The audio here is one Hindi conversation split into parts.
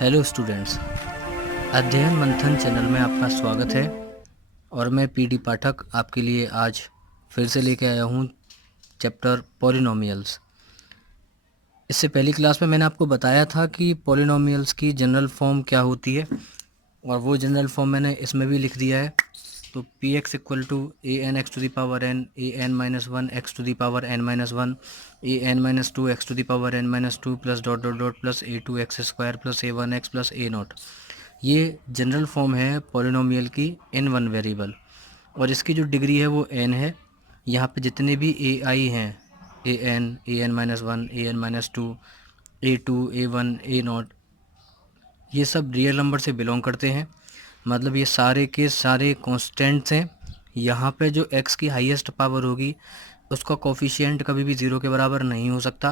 हेलो स्टूडेंट्स, अध्ययन मंथन चैनल में आपका स्वागत है। और मैं पीडी पाठक आपके लिए आज फिर से लेके आया हूँ चैप्टर पॉलिनोमियल्स। इससे पहली क्लास में मैंने आपको बताया था कि पॉलिनोमियल्स की जनरल फॉर्म क्या होती है, और वो जनरल फॉर्म मैंने इसमें भी लिख दिया है। तो P x equal to a n x to the power n, a N minus one x to the power n minus one, A N minus two x to the power n minus two plus dot dot dot plus a two x square plus a one x plus a naught. ये जनरल फॉर्म है पॉलिनोमियल की इन वन वेरिएबल, और इसकी जो डिग्री है वो n है। यहाँ पे जितने भी ए आई हैं, A N minus one, A N minus two, A two, A one, A naught, ये सब रियल नंबर से बिलोंग करते हैं। मतलब ये सारे के सारे कांस्टेंट्स हैं। यहाँ पे जो x की हाईएस्ट पावर होगी उसका कोफिशिएंट कभी भी ज़ीरो के बराबर नहीं हो सकता।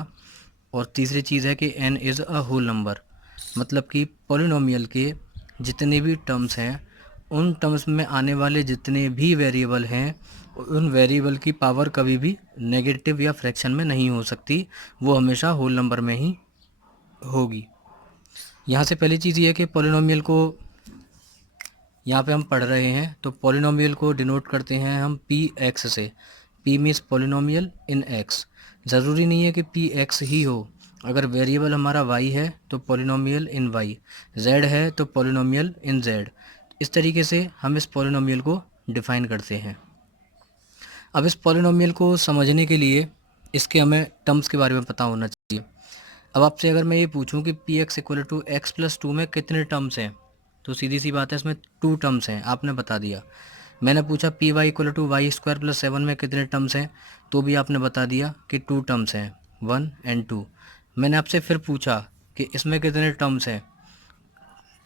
और तीसरी चीज़ है कि n is a whole number, मतलब कि पॉलिनोमियल के जितने भी टर्म्स हैं उन टर्म्स में आने वाले जितने भी वेरिएबल हैं उन वेरिएबल की पावर कभी भी नेगेटिव या फ्रैक्शन में नहीं हो सकती, वो हमेशा होल नंबर में ही होगी। यहाँ से पहली चीज़ ये है कि पॉलिनोमियल को यहाँ पे हम पढ़ रहे हैं तो पॉलिनोमियल को डिनोट करते हैं हम पी एक्स से। पी मीन्स पॉलिनोमियल इन एक्स। ज़रूरी नहीं है कि पी एक्स ही हो। अगर वेरिएबल हमारा वाई है तो पॉलिनोमियल इन वाई, जेड है तो पॉलिनोमियल इन जेड। इस तरीके से हम इस पॉलिनोमियल को डिफ़ाइन करते हैं। अब इस पॉलिनोमियल को समझने के लिए इसके हमें टर्म्स के बारे में पता होना चाहिए। अब आपसे अगर मैं ये पूछूं कि P x equal to x plus two में कितने टर्म्स हैं, तो सीधी सी बात है इसमें टू टर्म्स हैं, आपने बता दिया। मैंने पूछा P y equal to y square plus seven में कितने टर्म्स हैं, तो भी आपने बता दिया कि टू टर्म्स हैं, वन एंड टू। मैंने आपसे फिर पूछा कि इसमें कितने टर्म्स हैं,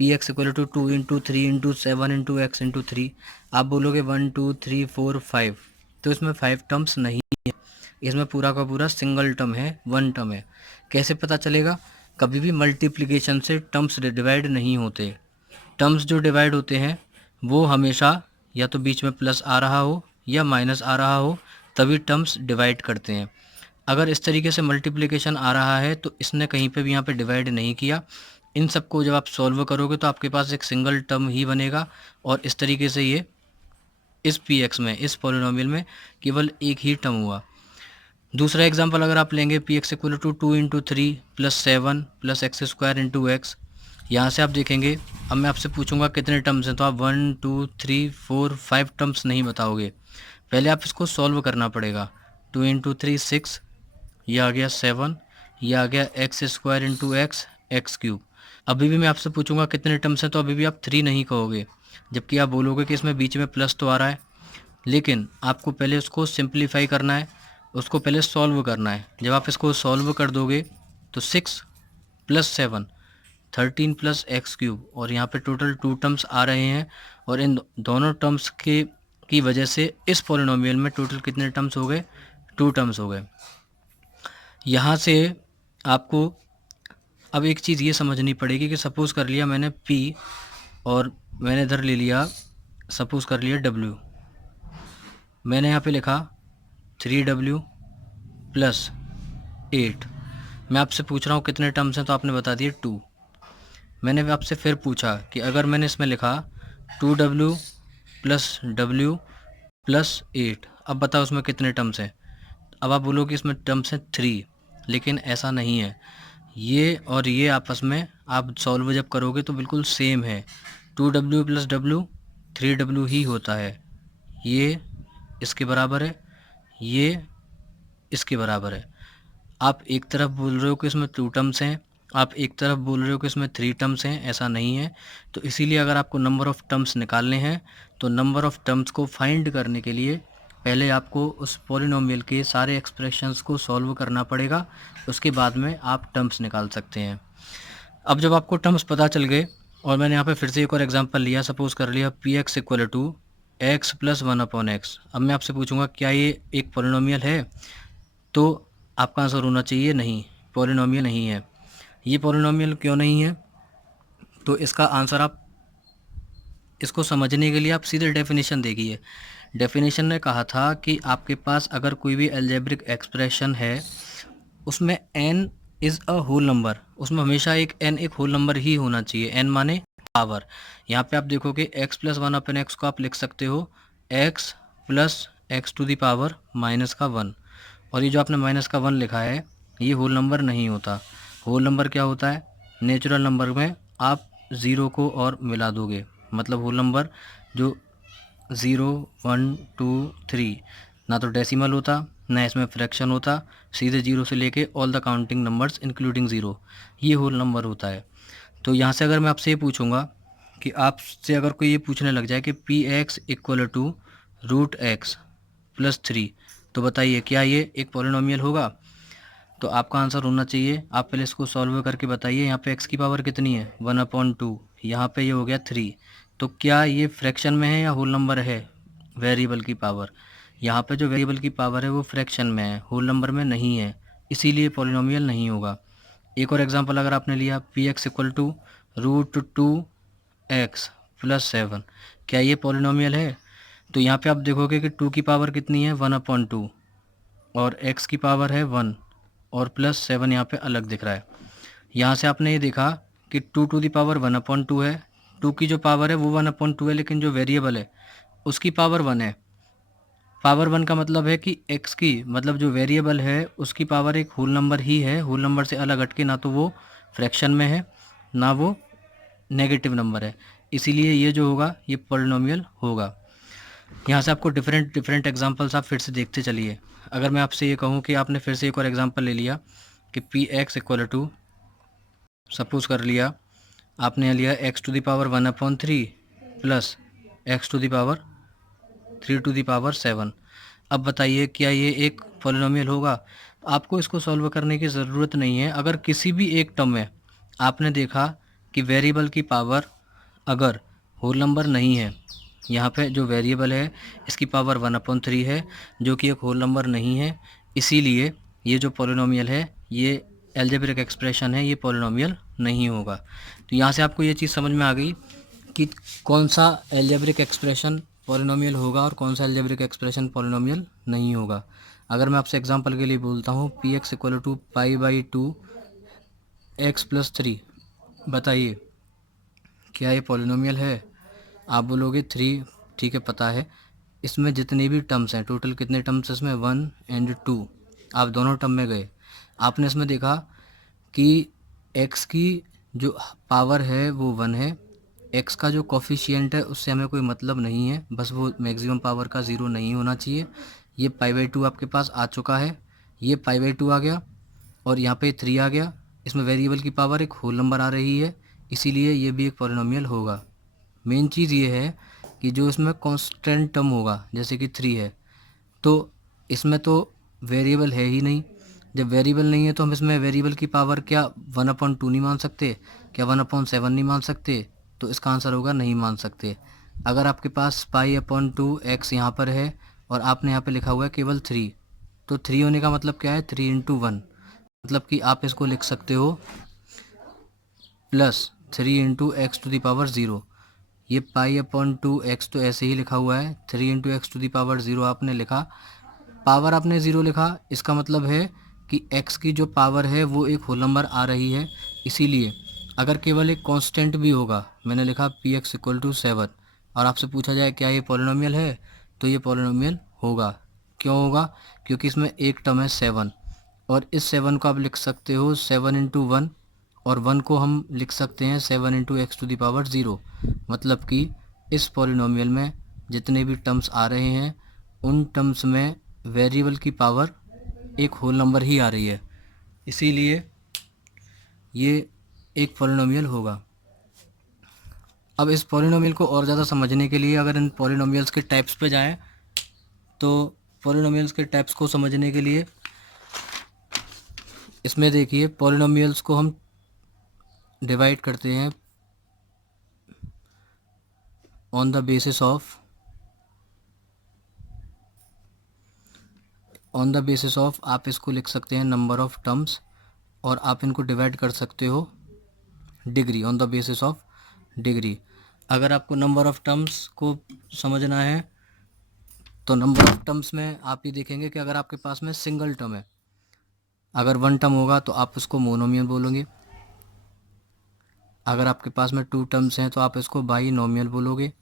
P x equal to two into three into seven into x into three. आप बोलोगे one two three four five, तो इसमें फाइव टर्म्स नहीं है, इसमें पूरा का पूरा सिंगल टर्म है, वन टर्म है। कैसे पता चलेगा? कभी भी मल्टीप्लिकेशन से टर्म्स डिवाइड नहीं होते। टर्म्स जो डिवाइड होते हैं वो हमेशा या तो बीच में प्लस आ रहा हो या माइनस आ रहा हो, तभी टर्म्स डिवाइड करते हैं। अगर इस तरीके से मल्टीप्लिकेशन आ रहा है तो इसने कहीं पे भी यहाँ पे डिवाइड नहीं किया। इन सबको जब आप सॉल्व करोगे तो आपके पास एक सिंगल टर्म ही बनेगा, और इस तरीके से ये इस पी एक्स में, इस पॉलिनोमियल में केवल एक ही टर्म हुआ। दूसरा एग्जांपल अगर आप लेंगे P x equal to two into three plus seven plus x square into x. यहाँ से आप देखेंगे, अब मैं आपसे पूछूंगा कितने टर्म्स हैं, तो आप one two three four five terms नहीं बताओगे। पहले आप इसको सॉल्व करना पड़ेगा। टू इंटू थ्री सिक्स, ये आ गया सेवन, ये आ गया x square into x, x cube. अभी भी मैं आपसे पूछूंगा कितने टर्म्स हैं, तो अभी भी आप थ्री नहीं कहोगे, जबकि आप बोलोगे कि इसमें बीच में प्लस तो आ रहा है। लेकिन आपको पहले उसको सिंप्लीफाई करना है, उसको पहले सॉल्व करना है। जब आप इसको सॉल्व कर दोगे तो six plus seven, thirteen plus x cube, और यहाँ पे टोटल टू टर्म्स आ रहे हैं। और इन दोनों टर्म्स के की वजह से इस पॉलिनोमियल में टोटल कितने टर्म्स हो गए? टू टर्म्स हो गए। यहाँ से आपको अब एक चीज़ ये समझनी पड़ेगी कि सपोज़ कर लिया मैंने P और मैंने इधर ले लिया, सपोज़ कर लिया W। मैंने यहाँ पे लिखा 3W प्लस 8। मैं आपसे पूछ रहा हूँ कितने टर्म्स हैं, तो आपने बता दिए 2। मैंने आपसे फिर पूछा कि अगर मैंने इसमें लिखा 2W प्लस W प्लस 8, अब बताओ उसमें कितने टर्म्स हैं। अब आप बोलोगे इसमें टर्म्स हैं 3, लेकिन ऐसा नहीं है। ये और ये आपस में आप सॉल्व जब करोगे तो बिल्कुल सेम है। 2W प्लस W 3W ही होता है। ये इसके बराबर है, ये इसके बराबर है। आप एक तरफ बोल रहे हो कि इसमें टू टर्म्स हैं, आप एक तरफ बोल रहे हो कि इसमें थ्री टर्म्स हैं, ऐसा नहीं है। तो इसीलिए अगर आपको नंबर ऑफ़ टर्म्स निकालने हैं तो नंबर ऑफ़ टर्म्स को फाइंड करने के लिए पहले आपको उस पॉलिनोमियल के सारे एक्सप्रेशंस को सॉल्व करना पड़ेगा, उसके बाद में आप टर्म्स निकाल सकते हैं। अब जब आपको टर्म्स पता चल गए, और मैंने यहाँ पे फिर से एक और एग्जांपल लिया, सपोज़ कर लिया P x equal to x plus one upon x. अब मैं आपसे पूछूंगा क्या ये एक पॉलिनोमियल है, तो आपका आंसर होना चाहिए नहीं, पॉलिनोमियल नहीं है। ये पॉलिनोमियल क्यों नहीं है? तो इसका आंसर आप इसको समझने के लिए आप सीधे डेफिनेशन देखिए। डेफिनेशन ने कहा था कि आपके पास अगर कोई भी अलजेब्रिक एक्सप्रेशन है उसमें n is a whole number, उसमें हमेशा एक n एक होल नंबर ही होना चाहिए, n माने पावर। यहाँ पे आप देखोगे x plus one upon x को आप लिख सकते हो x plus x to the power minus का वन, और ये जो आपने माइनस का वन लिखा है ये होल नंबर नहीं होता। होल नंबर क्या होता है? नेचुरल नंबर में आप ज़ीरो को और मिला दोगे, मतलब होल नंबर जो 0 1 2 3 ना तो डेसिमल होता ना इसमें फ्रैक्शन होता, सीधे जीरो से लेके all the counting numbers including zero, ये होल नंबर होता है। तो यहाँ से अगर मैं आपसे ये पूछूंगा कि आपसे अगर कोई ये पूछने लग जाए कि P x equal to root x plus three, तो बताइए क्या ये एक पॉलिनोमियल होगा? तो आपका आंसर होना चाहिए, आप पहले इसको सॉल्व करके बताइए। यहाँ पे एक्स की पावर कितनी है? 1/2, यहाँ पे ये हो गया 3। तो क्या ये फ्रैक्शन में है या होल नंबर है? वेरिएबल की पावर, यहाँ पे जो वेरिएबल की पावर है वो फ्रैक्शन में है, होल नंबर में नहीं है, इसीलिए पॉलिनोमियल नहीं होगा। एक और एग्जांपल अगर आपने लिया P x equal to root two x plus seven, क्या ये पॉलिनोमियल है? तो यहाँ पे आप देखोगे कि टू की पावर कितनी है? 1/2, और x की पावर है 1, और प्लस 7 यहाँ पे अलग दिख रहा है। यहाँ से आपने ये देखा कि 2 टू दी पावर 1/2 है, 2 की जो पावर है वो 1/2 है, लेकिन जो वेरिएबल है उसकी पावर 1 है। पावर 1 का मतलब है कि x की, मतलब जो वेरिएबल है उसकी पावर एक होल नंबर ही है, होल नंबर से अलग हटके ना तो वो फ्रैक्शन में है ना वो नेगेटिव नंबर है, इसीलिए ये जो होगा ये पॉलिनोमियल होगा। यहाँ से आपको डिफरेंट डिफरेंट एग्जांपल्स आप फिर से देखते चलिए। अगर मैं आपसे ये कहूँ कि आपने फिर से एक और एग्जांपल ले लिया कि P x equal to, suppose कर लिया आपने लिया x to the power 1/3 plus x to the power 3 to the power 7। अब बताइए क्या ये एक पॉलिनोमियल होगा? आपको इसको सॉल्व करने की ज़रूरत नहीं है। अगर किसी भी एक टर्म में आपने देखा कि वेरिएबल की पावर अगर होल नंबर नहीं है, यहाँ पे जो वेरिएबल है इसकी पावर 1/3 है जो कि एक होल नंबर नहीं है, इसीलिए ये जो पॉलिनोमियल है ये एल्जेब्रिक एक्सप्रेशन है, ये पॉलिनोमियल नहीं होगा। तो यहाँ से आपको ये चीज़ समझ में आ गई कि कौन सा एल्जेब्रिक एक्सप्रेशन पॉलिनोमियल होगा और कौन सा एल्जेब्रिक एक्सप्रेशन पॉलिनोमियल नहीं होगा। अगर मैं आपसे एग्जांपल के लिए बोलता हूँ P x equal to π/2 X plus three, बताइए क्या ये पॉलिनोमियल है? आप बोलोगे 3, ठीक है पता है। इसमें जितने भी टर्म्स हैं, टोटल कितने टर्म्स इसमें? 1 एंड 2। आप दोनों टर्म में गए, आपने इसमें देखा कि x की जो पावर है वो 1 है, x का जो कोफिशिएंट है उससे हमें कोई मतलब नहीं है, बस वो मैक्सिमम पावर का 0 नहीं होना चाहिए। ये π/2 आपके पास आ चुका है, ये π/2 आ गया, और यहाँ पे 3 आ गया। इसमें वेरिएबल की पावर एक होल नंबर आ रही है, इसीलिए ये भी एक पॉलिनोमियल होगा। मेन चीज़ ये है कि जो इसमें कांस्टेंट टर्म होगा जैसे कि 3 है, तो इसमें तो वेरिएबल है ही नहीं। जब वेरिएबल नहीं है तो हम इसमें वेरिएबल की पावर क्या 1/2 नहीं मान सकते? क्या 1/7 नहीं मान सकते? तो इसका आंसर होगा नहीं मान सकते। अगर आपके पास π/2 x यहाँ पर है और आपने यहाँ पे लिखा हुआ है केवल 3, तो 3 होने का मतलब क्या है? 3 × 1, मतलब कि आप इसको लिख सकते हो प्लस 3 × x⁻0। ये π/2 x तो ऐसे ही लिखा हुआ है, 3 × x⁻0 आपने लिखा, पावर आपने 0 लिखा, इसका मतलब है कि x की जो पावर है वो एक होल नंबर आ रही है। इसीलिए अगर केवल एक कांस्टेंट भी होगा, मैंने लिखा पी एक्स इक्वल टू 7, और आपसे पूछा जाए क्या ये पॉलिनोमियल है, तो ये पॉलिनोमियल होगा। क्यों होगा? क्योंकि इसमें एक टर्म है 7, और इस 7 को आप लिख सकते हो 7 × 1, और 1 को हम लिख सकते हैं 7 × x⁻0। मतलब कि इस पॉलिनोमियल में जितने भी टर्म्स आ रहे हैं उन टर्म्स में वेरिएबल की पावर एक होल नंबर ही आ रही है, इसीलिए ये एक पॉलिनोमियल होगा। अब इस पॉलिनोमियल को और ज़्यादा समझने के लिए अगर इन पॉलिनोमियल्स के टाइप्स पे जाएं, तो पॉलिनोमियल्स के टाइप्स को समझने के लिए इसमें देखिए पॉलिनोमियल्स को हम डिवाइड करते हैं ऑन द बेसिस ऑफ आप इसको लिख सकते हैं नंबर ऑफ टर्म्स, और आप इनको डिवाइड कर सकते हो degree, on the basis of degree. अगर आपको नंबर ऑफ टर्म्स को समझना है तो नंबर ऑफ टर्म्स में आप ये देखेंगे कि अगर आपके पास में सिंगल टर्म है, अगर 1 टर्म होगा तो आप उसको मोनोमियल बोलोगे। अगर आपके पास में 2 टर्म्स हैं तो आप इसको बाइनोमियल बोलोगे।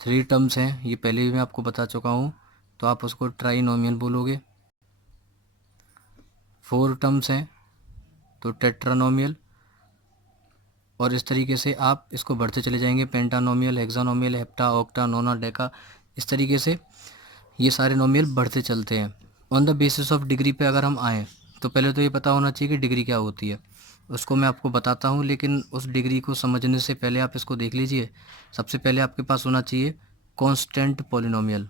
3 टर्म्स हैं, ये पहले भी मैं आपको बता चुका हूँ, तो आप उसको ट्राइनोमियल बोलोगे। 4 टर्म्स हैं तो टेट्रानोमियल, और इस तरीके से आप इसको बढ़ते चले जाएंगे, पेंटानोमियल, हेक्सानोमियल, हेप्टा, ऑक्टा, नोना, डेका, इस तरीके से ये सारे नोमियल बढ़ते चलते हैं। On the basis of degree पे अगर हम आएँ तो पहले तो ये पता होना चाहिए कि डिग्री क्या होती है, उसको मैं आपको बताता हूँ, लेकिन उस डिग्री को समझने से पहले आप इसको देख लीजिए। सबसे पहले आपके पास होना चाहिए constant polynomial.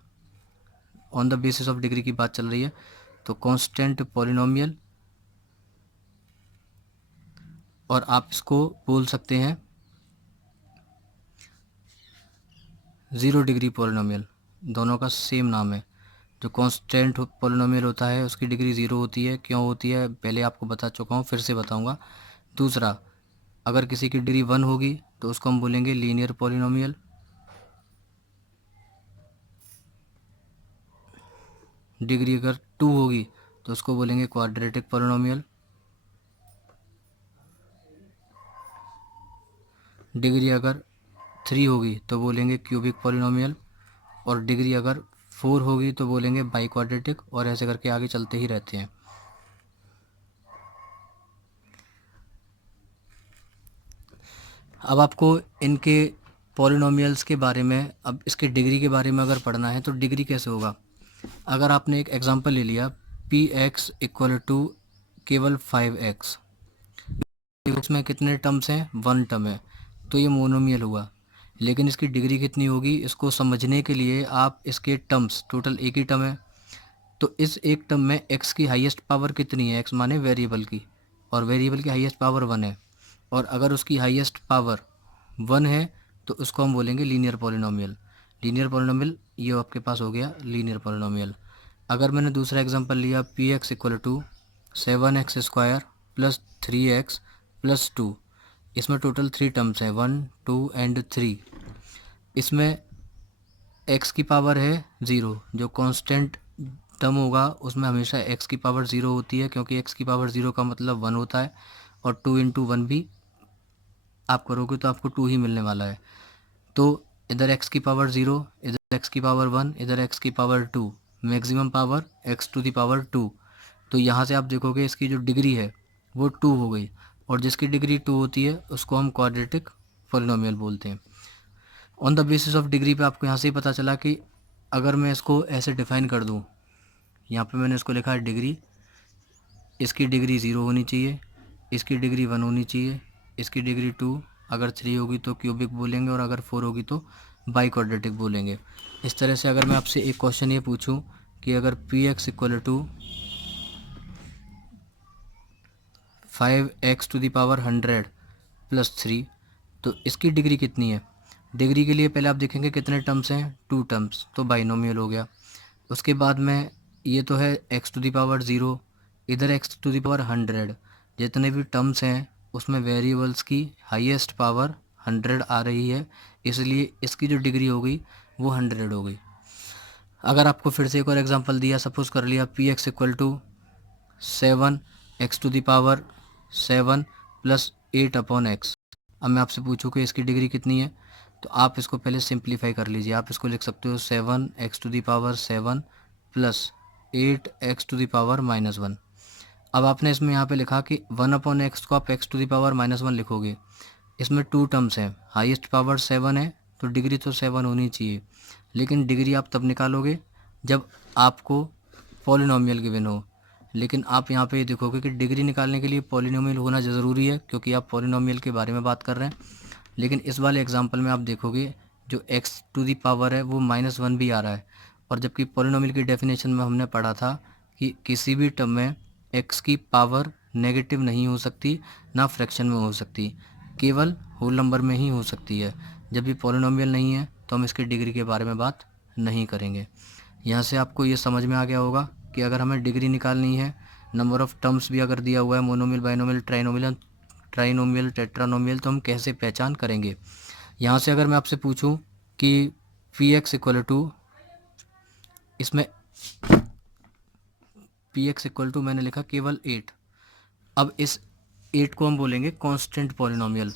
On the basis of degree की बात चल रही है, तो कांस्टेंट पॉलिनोमियल, और आप इसको बोल सकते हैं 0 डिग्री पॉलिनोमियल, दोनों का सेम नाम है। जो कांस्टेंट पॉलिनोमियल होता है उसकी डिग्री 0 होती है। क्यों होती है पहले आपको बता चुका हूँ, फिर से बताऊँगा। दूसरा, अगर किसी की डिग्री 1 होगी तो उसको हम बोलेंगे लीनियर पॉलिनोमियल। डिग्री अगर 2 होगी तो उसको बोलेंगे क्वाड्रेटिक पॉलिनोमियल। डिग्री अगर 3 होगी तो बोलेंगे क्यूबिक पॉलिनोमियल, और डिग्री अगर 4 होगी तो बोलेंगे बाई क्वाड्रेटिक, और ऐसे करके आगे चलते ही रहते हैं। अब आपको इनके पॉलिनोमियल्स के बारे में, अब इसके डिग्री के बारे में अगर पढ़ना है तो डिग्री कैसे होगा। अगर आपने एक एग्जांपल ले लिया, पी एक्स इक्वल टू केवल 5x, इसमें कितने टर्म्स हैं, 1 टर्म है, तो ये मोनोमियल हुआ। लेकिन इसकी डिग्री कितनी होगी, इसको समझने के लिए आप इसके टर्म्स, टोटल एक ही टर्म है, तो इस एक टर्म में x की हाईएस्ट पावर कितनी है, x माने वेरिएबल की, और वेरिएबल की हाईएस्ट पावर 1 है, और अगर उसकी हाईएस्ट पावर 1 है तो उसको हम बोलेंगे लीनियर पॉलिनोमियल। लीनियर पॉलिनोमियल ये आपके पास हो गया लीनियर पॉलिनोमियल। अगर मैंने दूसरा एग्जांपल लिया, P x equal to 7x² plus 3x plus 2, इसमें टोटल 3 टर्म्स हैं, 1, 2 एंड 3। इसमें x की पावर है 0, जो कांस्टेंट टर्म होगा उसमें हमेशा x की पावर 0 होती है, क्योंकि x की पावर 0 का मतलब 1 होता है, और 2 इंटू 1 भी आप करोगे तो आपको 2 ही मिलने वाला है। तो इधर x की पावर 0, इधर x की पावर 1, इधर x की power 2, maximum power x to the power 2। तो यहाँ से आप देखोगे इसकी जो डिग्री है वो 2 हो गई, और जिसकी डिग्री 2 होती है उसको हम क्वाड्रेटिक पॉलिनोमियल बोलते हैं। On the basis of degree पे आपको यहाँ से ही पता चला कि अगर मैं इसको ऐसे डिफाइन कर दूँ, यहाँ पे मैंने इसको लिखा है डिग्री, इसकी डिग्री 0 होनी चाहिए, इसकी डिग्री 1 होनी चाहिए, इसकी डिग्री 2, अगर 3 होगी तो क्यूबिक बोलेंगे, और अगर 4 होगी तो बाई क्वाड्रेटिक बोलेंगे। इस तरह से अगर मैं आपसे एक क्वेश्चन ये पूछूं कि अगर P x equal to 5x to the power 100 plus 3, तो इसकी डिग्री कितनी है। डिग्री के लिए पहले आप देखेंगे कितने टर्म्स हैं, 2 टर्म्स, तो बाइनोमियल हो गया। उसके बाद में ये तो है x टू दी पावर 0, इधर x टू दी पावर 100, जितने भी टर्म्स हैं उसमें वेरिएबल्स की हाईएस्ट पावर 100 आ रही है, इसलिए इसकी जो डिग्री हो गई वो 100 हो गई। अगर आपको फिर से एक और एग्जांपल दिया, सपोज़ कर लिया P x equal to 7x to the power 7 plus 8 upon x. अब मैं आपसे पूछूं कि इसकी डिग्री कितनी है, तो आप इसको पहले सिंप्लीफाई कर लीजिए। आप इसको लिख सकते हो 7x to the power 7 plus 8x to the power -1। अब आपने इसमें यहाँ पे लिखा कि 1 अपॉन एक्स को आप x टू दी पावर -1 लिखोगे। इसमें 2 टर्म्स हैं, हाईएस्ट पावर 7 है, तो डिग्री तो 7 होनी चाहिए, लेकिन डिग्री आप तब निकालोगे जब आपको पॉलिनोमियल गिवन हो। लेकिन आप यहाँ पे ये देखोगे कि डिग्री निकालने के लिए पॉलिनोमियल होना ज़रूरी है, क्योंकि आप पॉलिनोमियल के बारे में बात कर रहे हैं। लेकिन इस वाले एग्जांपल में आप देखोगे जो x टू दी पावर है वो -1 भी आ रहा है, और जबकि पॉलिनोमियल की डेफिनेशन में हमने पढ़ा था कि किसी भी टर्म में x की पावर नेगेटिव नहीं हो सकती, ना फ्रैक्शन में हो सकती, केवल होल नंबर में ही हो सकती है। जब भी पॉलिनोमियल नहीं है तो हम इसकी डिग्री के बारे में बात नहीं करेंगे। यहाँ से आपको ये समझ में आ गया होगा कि अगर हमें डिग्री निकालनी है, नंबर ऑफ़ टर्म्स भी अगर दिया हुआ है, मोनोमियल, बाइनोमियल, ट्राइनोमियल, टेट्रानोमियल, तो हम कैसे पहचान करेंगे। यहाँ से अगर मैं आपसे पूछूं कि पी एक्स इक्वल टू, इसमें पी एक्स इक्वल टू मैंने लिखा केवल 8। अब इस 8 को हम बोलेंगे कांस्टेंट पॉलिनोमियल।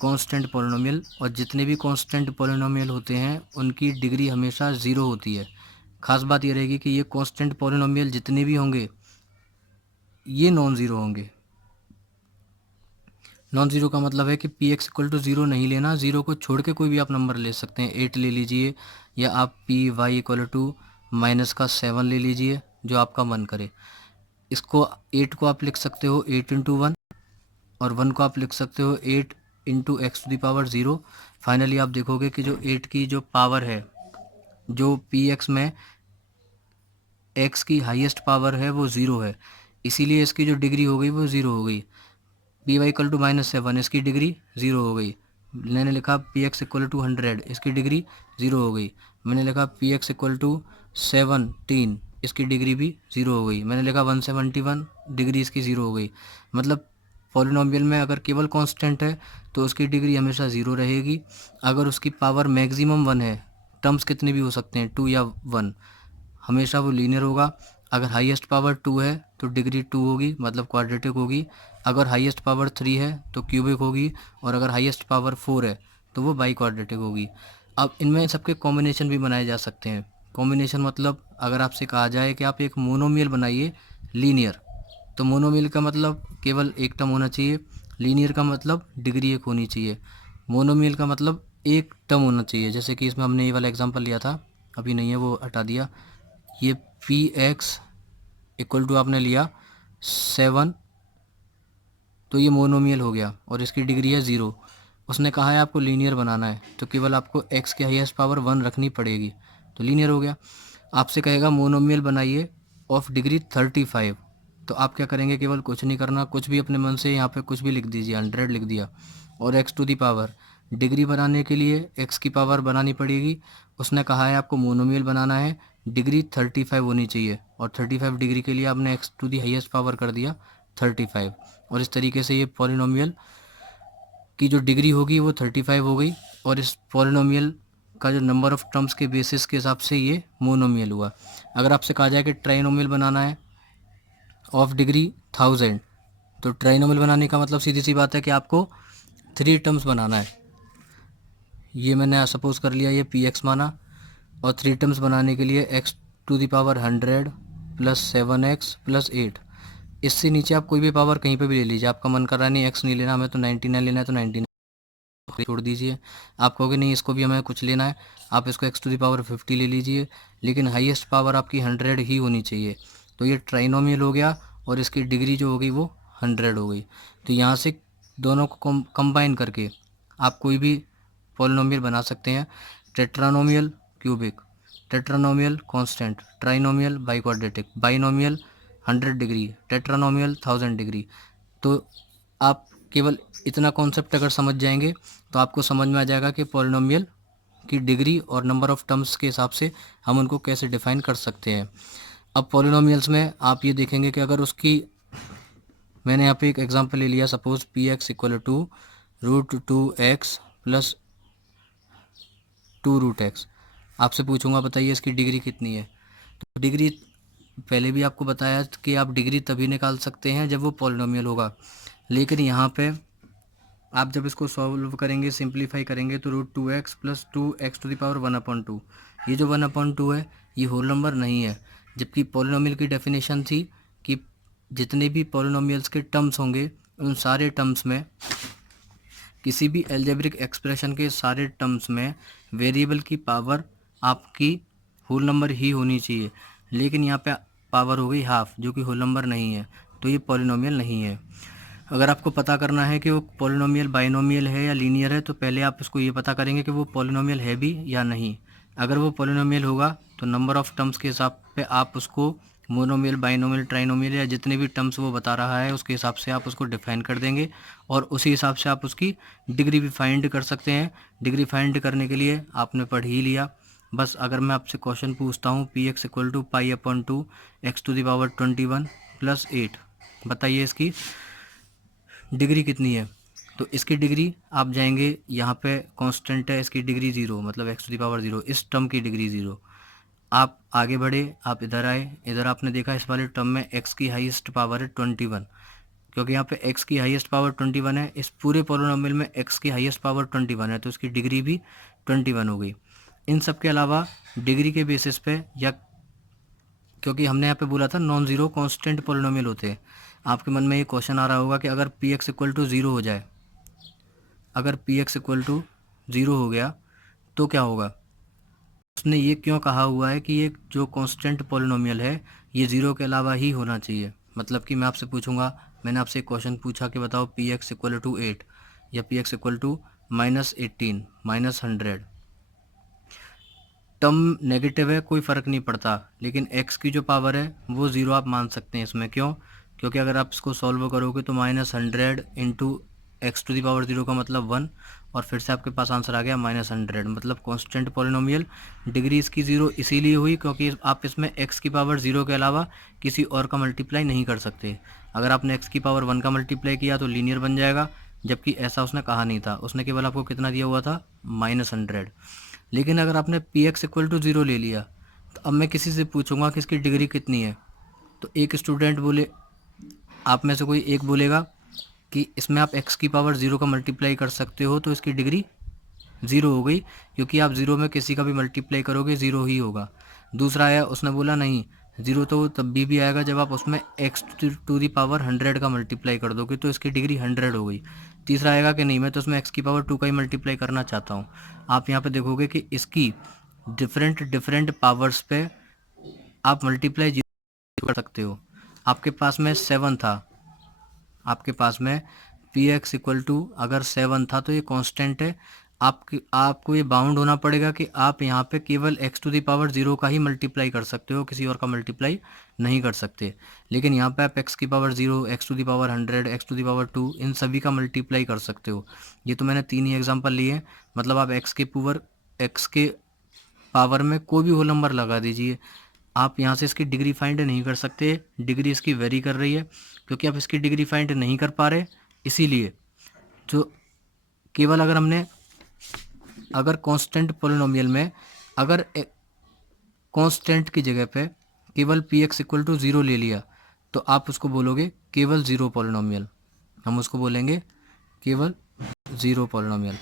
कांस्टेंट पॉलिनोमियल, और जितने भी कांस्टेंट पॉलिनोमियल होते हैं उनकी डिग्री हमेशा ज़ीरो होती है। खास बात ये रहेगी कि ये कांस्टेंट पॉलिनोमियल जितने भी होंगे ये नॉन ज़ीरो होंगे। नॉन ज़ीरो का मतलब है कि P x equal to zero नहीं लेना, ज़ीरो को छोड़ के कोई भी आप नंबर ले सकते हैं। 8 ले लीजिए, या आप पी वाई इक्वल टू -7 ले लीजिए, जो आपका मन करे। इसको 8 को आप लिख सकते हो 8 इंटू 1, और 1 को आप लिख सकते हो 8 into x to the power 0। Finally आप देखोगे कि जो 8 की जो पावर है, जो पी एक्स में एक्स की हाईएस्ट पावर है वो 0 है, इसीलिए इसकी जो डिग्री हो गई वो 0 हो गई। पी वाई इक्वल टू -7, इसकी डिग्री 0 हो गई। मैंने लिखा पी एक्स इक्वल टू 100, इसकी डिग्री 0 हो गई। मैंने लिखा पी एक्स इक्वल टू 17, इसकी डिग्री भी 0 हो गई। मैंने लिखा 171, डिग्री इसकी 0 हो गई। मतलब पॉलिनोमियल में अगर केवल कांस्टेंट है तो उसकी डिग्री हमेशा 0 रहेगी। अगर उसकी पावर मैक्सिमम 1 है, टर्म्स कितने भी हो सकते हैं 2 या 1, हमेशा वो लीनियर होगा। अगर हाईएस्ट पावर 2 है तो डिग्री 2 होगी, मतलब क्वाड्रेटिक होगी। अगर हाईएस्ट पावर 3 है तो क्यूबिक होगी, और अगर हाईएस्ट पावर 4 है तो वो बाई क्वाड्रेटिक होगी। अब इनमें सबके कॉम्बिनेशन भी बनाए जा सकते हैं। कॉम्बिनेशन मतलब अगर आपसे कहा जाए कि आप एक मोनोमियल बनाइए लीनियर, तो मोनोमियल का मतलब केवल एक टर्म होना चाहिए, लीनियर का मतलब डिग्री एक होनी चाहिए। मोनोमियल का मतलब एक टर्म होना चाहिए, जैसे कि इसमें हमने ये वाला एग्जांपल लिया था, अभी नहीं है वो हटा दिया। ये पी एक्स इक्वल टू आपने लिया 7, तो ये मोनोमियल हो गया और इसकी डिग्री है 0। उसने कहा है आपको लीनियर बनाना है, तो केवल आपको x की हाईएस्ट पावर 1 रखनी पड़ेगी, तो लीनियर हो गया। आपसे कहेगा मोनोमियल बनाइए ऑफ डिग्री 35, तो आप क्या करेंगे, केवल कुछ नहीं करना, कुछ भी अपने मन से यहाँ पे कुछ भी लिख दीजिए, 100 लिख दिया, और x to the power, degree बनाने के लिए x की पावर बनानी पड़ेगी। उसने कहा है आपको मोनोमियल बनाना है, डिग्री 35 होनी चाहिए, और 35 डिग्री के लिए आपने x to the highest power कर दिया 35, और इस तरीके से ये पॉलिनोमियल की जो डिग्री होगी वो 35 हो गई, और इस पॉलिनोमियल का जो नंबर ऑफ टर्म्स के बेसिस के हिसाब से ये मोनोमियल हुआ। अगर आपसे कहा जाए कि ट्राइनोमियल बनाना है ऑफ डिग्री 1000, तो ट्राइनोमियल बनाने का मतलब सीधी सी बात है कि आपको 3 टर्म्स बनाना है। ये मैंने सपोज कर लिया, ये पी एक्स माना, और 3 टर्म्स बनाने के लिए x to the power 100 plus 7x plus 8। इससे नीचे आप कोई भी पावर कहीं पे भी ले लीजिए, आपका मन कर रहा है नहीं x नहीं लेना हमें तो 99 लेना है, तो 99 छोड़ दीजिए। आप कहोगे नहीं इसको भी हमें कुछ लेना है, आप इसको x टू दी पावर 50 ले लीजिए, लेकिन हाईएस्ट पावर आपकी 100 ही होनी चाहिए। तो ये ट्राइनोमियल हो गया, और इसकी डिग्री जो हो गई वो 100 हो गई। तो यहाँ से दोनों को कंबाइन करके आप कोई भी पॉलिनोमियल बना सकते हैं। Tetranomial cubic, tetranomial constant, trinomial biquadratic, binomial 100 degree, tetranomial 1000 degree. तो आप केवल इतना कॉन्सेप्ट अगर समझ जाएंगे तो आपको समझ में आ जाएगा कि पॉलिनोमियल की डिग्री और नंबर ऑफ़ टर्म्स के हिसाब से हम उनको कैसे डिफ़ाइन कर सकते हैं। अब पॉलिनोमियल्स में आप ये देखेंगे कि अगर उसकी, मैंने यहाँ पे एक एग्जांपल ले लिया, suppose P x equal to √2x plus 2√x। आपसे पूछूंगा बताइए इसकी डिग्री कितनी है। तो डिग्री पहले भी आपको बताया कि आप डिग्री तभी निकाल सकते हैं जब वो पॉलिनोमियल होगा, लेकिन यहाँ पे आप जब इसको सॉल्व करेंगे, सिंप्लीफाई करेंगे, तो √2x plus 2x to the power 1/2, ये जो 1/2 है ये होल नंबर नहीं है। जबकि पॉलिनोमियल की डेफिनेशन थी कि जितने भी पॉलिनोमियल्स के टर्म्स होंगे उन सारे टर्म्स में, किसी भी एल्जेब्रिक एक्सप्रेशन के सारे टर्म्स में वेरिएबल की पावर आपकी होल नंबर ही होनी चाहिए, लेकिन यहाँ पे पावर हो गई हाफ, जो कि होल नंबर नहीं है, तो ये पॉलिनोमियल नहीं है। अगर आपको पता करना है कि वो पॉलिनोमियल बाइनोमियल है या लीनियर है, तो पहले आप इसको ये पता करेंगे कि वो पॉलिनोमियल है भी या नहीं। अगर वो पॉलिनोमियल होगा तो नंबर ऑफ़ टर्म्स के हिसाब पे आप उसको मोनोमियल, बाइनोमियल, ट्राइनोमियल या जितने भी टर्म्स वो बता रहा है उसके हिसाब से आप उसको डिफाइन कर देंगे, और उसी हिसाब से आप उसकी डिग्री भी फाइंड कर सकते हैं। डिग्री फाइंड करने के लिए आपने पढ़ ही लिया। बस अगर मैं आपसे क्वेश्चन पूछता हूँ, P x equal to π/2 x to the power 21 plus 8, बताइए इसकी डिग्री कितनी है। तो इसकी डिग्री आप जाएंगे, यहाँ पे कांस्टेंट है, इसकी डिग्री 0, मतलब x टू द पावर 0, इस टर्म की डिग्री 0। आप आगे बढ़े, आप इधर आए, इधर आपने देखा इस वाले टर्म में x की हाईएस्ट पावर है 21, क्योंकि यहाँ पे x की हाईएस्ट पावर 21 है, इस पूरे पॉलिनॉमियल में x की हाईएस्ट पावर 21 है, तो इसकी डिग्री भी 21 हो गई। इन सब के अलावा डिग्री के बेसिस पे, या क्योंकि हमने यहाँ पे बोला था नॉन ज़ीरो कांस्टेंट पॉलिनॉमियल होते हैं, आपके मन में ये क्वेश्चन आ रहा होगा कि अगर P x equal to zero हो जाए, अगर P x equal to zero हो गया तो क्या होगा। उसने ये क्यों कहा हुआ है कि ये जो कांस्टेंट पॉलिनॉमियल है ये ज़ीरो के अलावा ही होना चाहिए। मतलब कि मैं आपसे पूछूंगा, मैंने आपसे एक क्वेश्चन पूछा कि बताओ पी एक्स इक्वल टू 8 या P x equal to -18 -100, term negative है कोई फ़र्क नहीं पड़ता, लेकिन x की जो पावर है वो ज़ीरो आप मान सकते हैं इसमें। क्यों? क्योंकि अगर आप इसको सॉल्व करोगे तो -100 into x to the power zero का मतलब 1, और फिर से आपके पास आंसर आ गया -100। मतलब कांस्टेंट पॉलिनॉमियल, डिग्री इसकी ज़ीरो इसीलिए हुई क्योंकि आप इसमें x की पावर ज़ीरो के अलावा किसी और का मल्टीप्लाई नहीं कर सकते। अगर आपने x की पावर 1 का मल्टीप्लाई किया तो लीनियर बन जाएगा, जबकि ऐसा उसने कहा नहीं था, उसने केवल आपको कितना दिया हुआ था, -100। लेकिन अगर आपने P x equal to zero ले लिया तो अब मैं किसी से पूछूंगा कि इसकी डिग्री कितनी है, तो एक स्टूडेंट बोले, आप में से कोई एक बोलेगा कि इसमें आप x की पावर ज़ीरो का मल्टीप्लाई कर सकते हो, तो इसकी डिग्री ज़ीरो हो गई, क्योंकि आप ज़ीरो में किसी का भी मल्टीप्लाई करोगे ज़ीरो ही होगा। दूसरा आया, उसने बोला नहीं, ज़ीरो तो तब भी आएगा जब आप उसमें x टू दी पावर 100 का मल्टीप्लाई कर दोगे, तो इसकी डिग्री 100 हो गई। तीसरा आएगा कि नहीं, मैं तो उसमें x की पावर 2 का ही मल्टीप्लाई करना चाहता हूँ। आप यहाँ पे देखोगे कि इसकी डिफरेंट डिफरेंट पावर्स पे आप मल्टीप्लाई कर सकते हो। आपके पास में 7 था, आपके पास में पी एक्स इक्वल टू अगर 7 था तो ये कांस्टेंट है। आपको ये बाउंड होना पड़ेगा कि आप यहाँ पे केवल x to the power zero का ही मल्टीप्लाई कर सकते हो, किसी और का मल्टीप्लाई नहीं कर सकते। लेकिन यहाँ पे आप x की power zero, x to the power 100, x to the power 2, इन सभी का मल्टीप्लाई कर सकते हो। ये तो मैंने 3 ही एग्जांपल लिए हैं। मतलब आप x के पावर में कोई भी होल नंबर लगा दीजिए, आप यहाँ से इसकी डिग्री फाइंड नहीं कर सकते। डिग्री इसकी वेरी कर रही है, क्योंकि आप इसकी डिग्री फाइंड नहीं कर पा रहे, इसीलिए जो केवल अगर कांस्टेंट पॉलिनॉमियल में अगर कांस्टेंट की जगह पे केवल P x equal to zero ले लिया तो आप उसको बोलोगे केवल ज़ीरो पॉलिनॉमियल, हम उसको बोलेंगे केवल ज़ीरो पॉलिनॉमियल।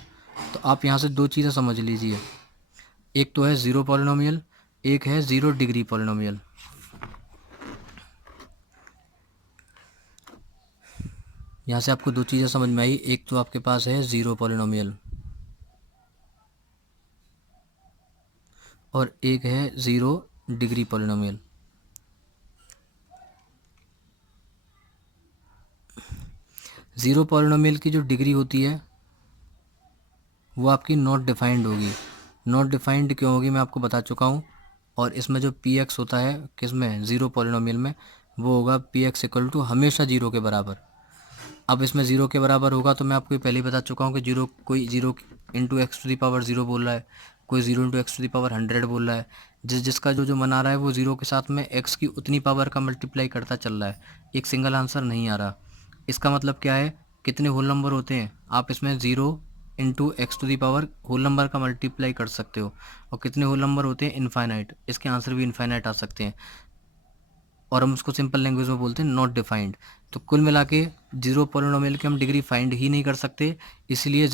तो आप यहाँ से दो चीज़ें समझ लीजिए, एक तो है ज़ीरो पॉलिनॉमियल, एक है ज़ीरो डिग्री पॉलिनॉमियल। यहाँ से आपको दो चीज़ें समझ में आई, एक तो आपके पास है ज़ीरो पॉलिनॉमियल और एक है zero degree polynomial. Zero polynomial की जो डिग्री होती है वो आपकी नॉट डिफाइंड होगी। नॉट डिफाइंड क्यों होगी मैं आपको बता चुका हूँ। और इसमें जो पी एक्स होता है किसमें, ज़ीरो पॉलिनॉमियल में, वो होगा पी एक्स इक्वल टू हमेशा ज़ीरो के बराबर। अब इसमें ज़ीरो के बराबर होगा तो मैं आपको पहले ही बता चुका हूँ कि कोई zero into x to the power zero बोल रहा है, कोई zero into x to the power 100 बोल रहा है। जिसका जो मना रहा है वो ज़ीरो के साथ में एक्स की उतनी पावर का मल्टीप्लाई करता चल रहा है, एक सिंगल आंसर नहीं आ रहा। इसका मतलब क्या है, कितने होल नंबर होते हैं, आप इसमें zero into x to the power whole number का मल्टीप्लाई कर सकते हो, और कितने होल नंबर होते हैं, इनफाइनाइट। इसके आंसर भी इनफाइनाइट आ सकते हैं, और हम उसको सिंपल लैंग्वेज में बोलते हैं नॉट डिफाइंड। तो कुल मिला के जीरो पॉलिनॉमियल की हम डिग्री फाइंड ही नहीं कर सकते, इसलिए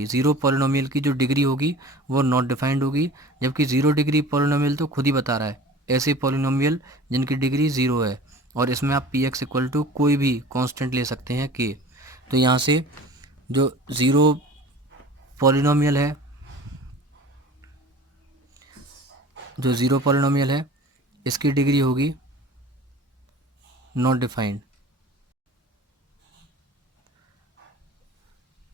ज़ीरो पॉलिनॉमियल की जो डिग्री होगी वो नॉट डिफाइंड होगी। जबकि ज़ीरो डिग्री पॉलिनॉमियल तो खुद ही बता रहा है ऐसे पॉलिनॉमियल जिनकी डिग्री ज़ीरो है, और इसमें आप पी एक्स इक्वल टू कोई भी कांस्टेंट ले सकते हैं के। तो यहाँ से जो ज़ीरो पॉलिनॉमियल है, इसकी डिग्री होगी नॉट डिफाइंड,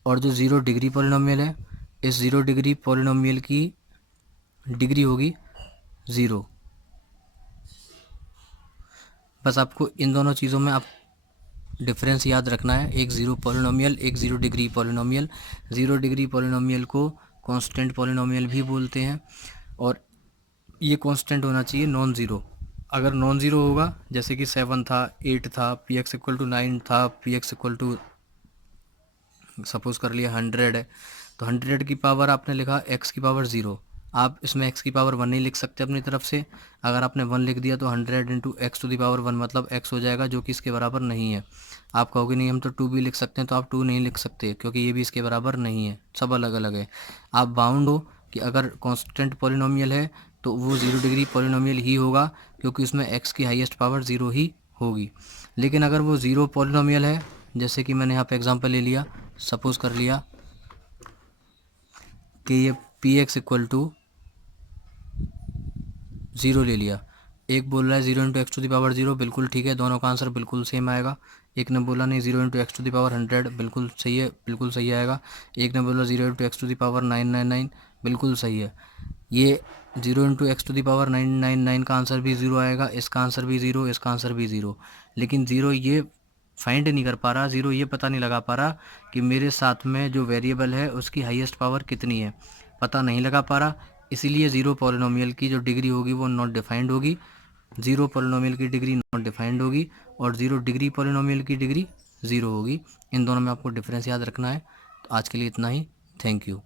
और जो ज़ीरो डिग्री पॉलिनॉमियल है, इस ज़ीरो डिग्री पॉलिनॉमियल की डिग्री होगी ज़ीरो। बस आपको इन दोनों चीज़ों में आप डिफरेंस याद रखना है, एक ज़ीरो पॉलिनॉमियल, एक zero degree polynomial. Zero degree polynomial को कांस्टेंट पॉलिनॉमियल भी बोलते हैं, और ये कांस्टेंट होना चाहिए नॉन ज़ीरो। अगर नॉन ज़ीरो होगा, जैसे कि 7 था, 8 था, पी एक्स इक्वल टू 9 था, P x equal to suppose कर लिया 100 है, तो 100 की पावर आपने लिखा x की पावर ज़ीरो, आप इसमें x की पावर 1 नहीं लिख सकते अपनी तरफ से। अगर आपने 1 लिख दिया तो 100 into x to the power 1 मतलब x हो जाएगा, जो कि इसके बराबर नहीं है। आप कहोगे नहीं हम तो 2 भी लिख सकते हैं, तो आप 2 नहीं लिख सकते क्योंकि ये भी इसके बराबर नहीं है, सब अलग अलग है। आप बाउंड हो कि अगर कांस्टेंट पॉलिनोमियल है तो वो 0 डिग्री पॉलिनोमियल ही होगा, क्योंकि उसमें x की हाईएस्ट पावर 0 ही होगी। लेकिन अगर वो 0 पॉलिनोमियल है, जैसे कि मैंने यहाँ पे एग्जांपल ले लिया, सपोज कर लिया कि ये पी एक्स इक्वल टू 0 ले लिया। एक बोल रहा है 0 into x to the power 0, बिल्कुल ठीक है, दोनों का आंसर बिल्कुल सेम आएगा। एक ने बोला नहीं 0 into x to the power 100, बिल्कुल सही है, बिल्कुल सही आएगा। एक ने बोला 0 into x to the power 999, बिल्कुल सही है। ये 0 into x to the power 999 का आंसर भी 0 आएगा, इसका आंसर भी 0, इसका आंसर भी 0। लेकिन 0 ये फाइंड नहीं कर पा रहा, 0 ये पता नहीं लगा पा रहा कि मेरे साथ में जो वेरिएबल है उसकी हाईएस्ट पावर कितनी है, पता नहीं लगा पा रहा। इसीलिए 0 पॉलिनोमियल की जो डिग्री होगी वो नॉट डिफाइंड होगी, 0 पॉलिनोमियल की डिग्री नॉट डिफाइंड होगी, और 0 डिग्री पॉलिनोमियल की डिग्री 0 होगी। इन दोनों में आपको डिफरेंस याद रखना है। तो आज के लिए इतना ही, थैंक यू।